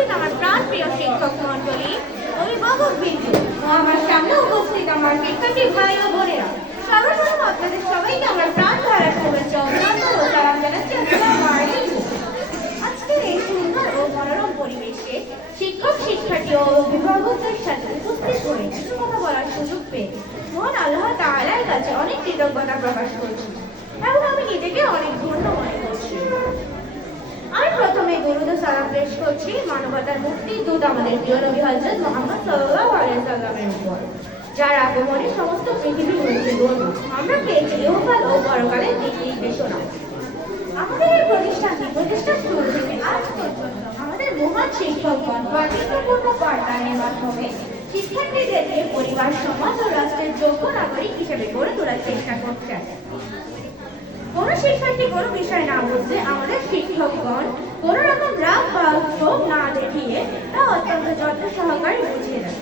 উপস্থিত আমার প্রাণপ্রিয় শিক্ষক মণ্ডলী, অভিভাবক বিন্দু ও আমার সামনে উপস্থিত আমার শিক্ষার্থী ভাই ও বোনেরা, সর্বপ্রথম আপনাদের সবাইকে আমার প্রাণ ভরা শুভেচ্ছা অভিনন্দন ও সালাম জানাচ্ছি। আসসালামু আলাইকুম। আজকের এই সুন্দর ও মনোরম পরিবেশে শিক্ষক শিক্ষার্থী ও অভিভাবকদের সাথে উপস্থিত হয়ে কিছু কথা বলার সুযোগ পেয়ে মহান আল্লাহ তাআলার কাছে অনেক কৃতজ্ঞতা প্রকাশ করছি এবং আমি নিজেকে অনেক ধন্য মনে করছি। আমি প্রথমে দরুদ ও সালাম পেশ করছি মানবতার মুক্তির দূত আমাদের প্রিয় নবী হযরত মুহাম্মদ সাল্লাল্লাহু আলাইহি সাল্লামের উপর, যার আগমনে সমস্ত পৃথিবী হয়েছে ধন্য। আমরা পেয়েছি ইহকাল ও পরকালের দিক নির্দেশনা। আমাদের এই প্রতিষ্ঠানটি প্রতিষ্ঠা শুরু থেকে আজ পর্যন্ত আমাদের মহান শিক্ষকগণ বৈচিত্র্যপূর্ণ পাঠদানের মাধ্যমে শিক্ষার্থীদেরকে পরিবার, সমাজ ও রাষ্ট্রের যোগ্য নাগরিক হিসেবে গড়ে তোলার চেষ্টা করছেন। কোনো শিক্ষার্থী কোনো বিষয় না বুঝলে আমাদের শিক্ষকগণ কোনো রকম রাগ বা ক্ষোভ না দেখিয়ে তা অত্যন্ত যত্ন সহকারে বুঝিয়ে দেন।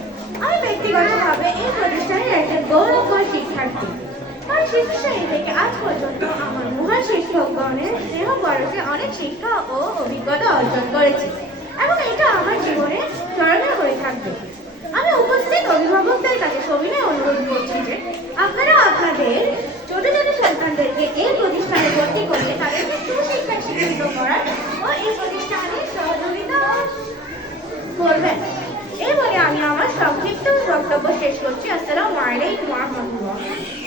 আমি ব্যক্তিগতভাবে এই প্রতিষ্ঠানের একজন গৌরবময় শিক্ষার্থী। কারণ শিশু শ্রেণী থেকে আজ পর্যন্ত আমার মহান শিক্ষকগণের স্নেহ পরশে অনেক শিক্ষা ও অভিজ্ঞতা অর্জন করেছি এবং এটা আমার জীবনে স্মরণীয় হয়ে থাকবে। আমি উপস্থিত অভিভাবকদের কাছে সবিনয় অনুরোধ করছি যে আপনারা আপনাদের ছোট ছোট সন্তানদেরকে এই প্রতিষ্ঠানে ভর্তি করতে তাদেরকে সুশিক্ষায় শিক্ষিত করার ও এই প্রতিষ্ঠানে সহযোগিতা করবেন। এই বলে আমি আমার সংক্ষিপ্ত বক্তব্য শেষ করছি। আসসালামু আলাইকুম।